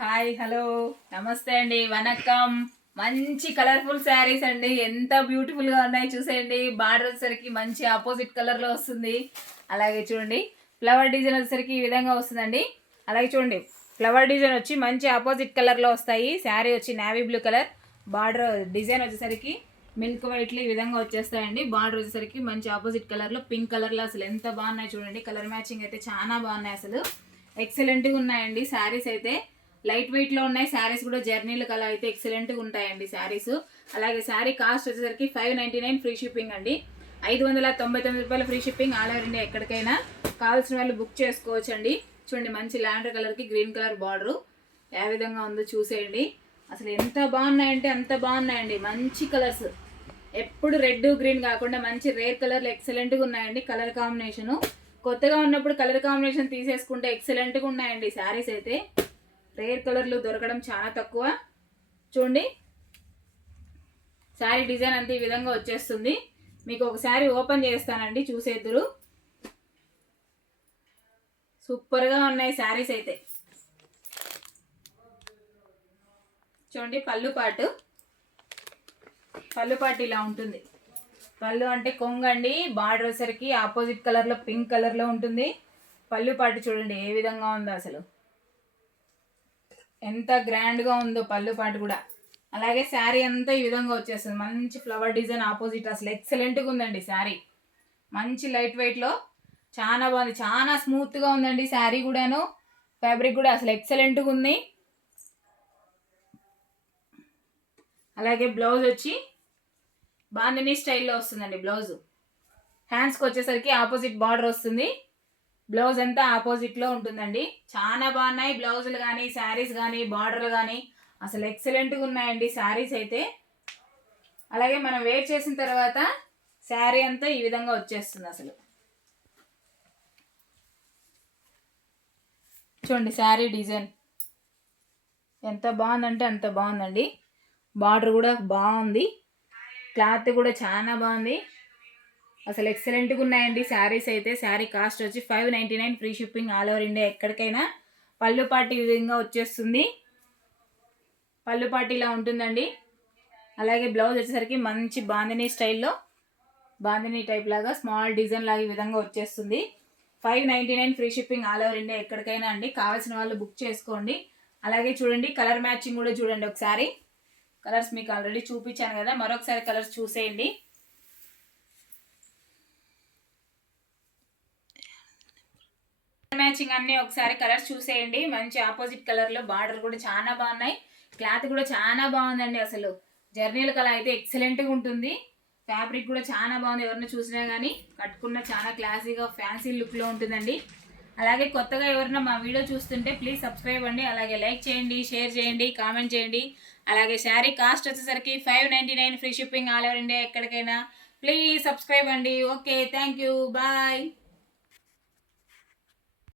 Hi hello నమస్తే అండి వనక్కం మంచి కలర్ఫుల్ శారీస్ అండి ఎంత బ్యూటిఫుల్గా ఉన్నాయి చూసేయండి. బార్డర్ వచ్చేసరికి మంచి ఆపోజిట్ కలర్లో వస్తుంది. అలాగే చూడండి ఫ్లవర్ డిజైన్ వచ్చేసరికి ఈ విధంగా వస్తుందండి. అలాగే చూడండి ఫ్లవర్ డిజైన్ వచ్చి మంచి ఆపోజిట్ కలర్లో వస్తాయి. శారీ వచ్చి navy blue colour, border design వచ్చేసరికి మిల్క్ వైట్లు ఈ విధంగా వచ్చేస్తాయండి. బార్డర్ వచ్చేసరికి మంచి ఆపోజిట్ కలర్లో పింక్ కలర్లో అసలు ఎంత బాగున్నాయి చూడండి. కలర్ మ్యాచింగ్ అయితే చాలా బాగున్నాయి, అసలు ఎక్సలెంట్గా ఉన్నాయండి శారీస్ అయితే. లైట్ వెయిట్లో ఉన్నాయి శారీస్ కూడా, జర్నీలకు అలా అయితే ఎక్సలెంట్గా ఉంటాయండి శారీస్. అలాగే శారీ కాస్ట్ వచ్చేసరికి 599 ఫ్రీ షిప్పింగ్ అండి. 599 రూపాయలు free shipping all over India. ఎక్కడికైనా కావాల్సిన వాళ్ళు బుక్ చేసుకోవచ్చు అండి. చూడండి మంచి లావెండర్ కలర్కి గ్రీన్ కలర్ బార్డరు ఏ విధంగా ఉందో చూసేయండి. అసలు ఎంత బాగున్నాయంటే అంత బాగున్నాయండి. మంచి కలర్స్, ఎప్పుడు రెడ్ గ్రీన్ కాకుండా మంచి రేర్ కలర్లు ఎక్సలెంట్గా ఉన్నాయండి. కలర్ కాంబినేషను కొత్తగా ఉన్నప్పుడు కలర్ కాంబినేషన్ తీసేసుకుంటే ఎక్సలెంట్గా ఉన్నాయండి శారీస్ అయితే. రేర్ కలర్లు దొరకడం చాలా తక్కువ. చూడండి శారీ డిజైన్ అంతా ఈ విధంగా వచ్చేస్తుంది. మీకు ఒక శారీ ఓపెన్ చేస్తానండి, చూసేద్దరు. సూపర్గా ఉన్నాయి శారీస్ అయితే. చూడండి పళ్ళు పాటు ఇలా ఉంటుంది. పళ్ళు అంటే కొంగండి. బార్డర్ వచ్చరికి ఆపోజిట్ కలర్లో పింక్ కలర్లో ఉంటుంది. పళ్ళు పాటు చూడండి ఏ విధంగా ఉందో, అసలు ఎంత గ్రాండ్గా ఉందో పళ్ళు పాటు కూడా. అలాగే శారీ అంతా ఈ విధంగా వచ్చేస్తుంది. మంచి ఫ్లవర్ డిజైన్ ఆపోజిట్, అసలు ఎక్సలెంట్గా ఉందండి శారీ. మంచి లైట్ వెయిట్లో చాలా బాగుంది, చాలా స్మూత్గా ఉందండి శారీ కూడాను. ఫ్యాబ్రిక్ కూడా అసలు ఎక్సలెంట్గా ఉంది. అలాగే బ్లౌజ్ వచ్చి బాందినీ స్టైల్లో వస్తుందండి. బ్లౌజ్ హ్యాండ్స్కి వచ్చేసరికి ఆపోజిట్ బార్డర్ వస్తుంది. బ్లౌజ్ అంతా ఆపోజిట్లో ఉంటుందండి. చాలా బాగున్నాయి బ్లౌజులు కానీ, శారీస్ కానీ, బార్డర్లు కానీ అసలు ఎక్సలెంట్గా ఉన్నాయండి శారీస్ అయితే. అలాగే మనం వేర్ చేసిన తర్వాత శారీ అంతా ఈ విధంగా వచ్చేస్తుంది. అసలు చూడండి శారీ డిజైన్ ఎంత బాగుందంటే అంత బాగుందండి. బార్డర్ కూడా బాగుంది, క్లాత్ కూడా చాలా బాగుంది. అసలు ఎక్సలెంట్గా ఉన్నాయండి శారీస్ అయితే. శారీ కాస్ట్ వచ్చి 599 free shipping all over India. ఎక్కడికైనా పళ్ళు పాటు ఈ విధంగా వచ్చేస్తుంది. పళ్ళు పాటు ఇలా ఉంటుందండి. అలాగే బ్లౌజ్ వచ్చేసరికి మంచి బాందినీ స్టైల్లో, బాందినీ టైప్ లాగా స్మాల్ డిజైన్ లాగా ఈ విధంగా వచ్చేస్తుంది. 599 free shipping all over India. ఎక్కడికైనా అండి. కావాల్సిన వాళ్ళు బుక్ చేసుకోండి. అలాగే చూడండి కలర్ మ్యాచింగ్ కూడా చూడండి ఒకసారి. కలర్స్ మీకు ఆల్రెడీ చూపించాను కదా, మరొకసారి కలర్స్ చూసేయండి. మ్యాచింగ్ అన్ని ఒకసారి కలర్స్ చూసేయండి. మంచి ఆపోజిట్ కలర్లో బార్డర్ కూడా చాలా బాగున్నాయి. క్లాత్ కూడా చాలా బాగుందండి. అసలు జర్నీల కలర్ అయితే ఎక్సలెంట్గా ఉంటుంది. ఫ్యాబ్రిక్ కూడా చాలా బాగుంది. ఎవరిని చూసినా కానీ కట్టుకున్న చాలా క్లాసీగా ఫ్యాన్సీ లుక్లో ఉంటుందండి. అలాగే కొత్తగా ఎవరైనా మా వీడియో చూస్తుంటే ప్లీజ్ సబ్స్క్రైబ్ అండి. అలాగే లైక్ చేయండి, షేర్ చేయండి, కామెంట్ చేయండి. అలాగే శారీ కాస్ట్ వచ్చేసరికి 599 free shipping all over India. ఎక్కడికైనా ప్లీజ్ సబ్స్క్రైబ్ అండి. Okay, thank you, bye.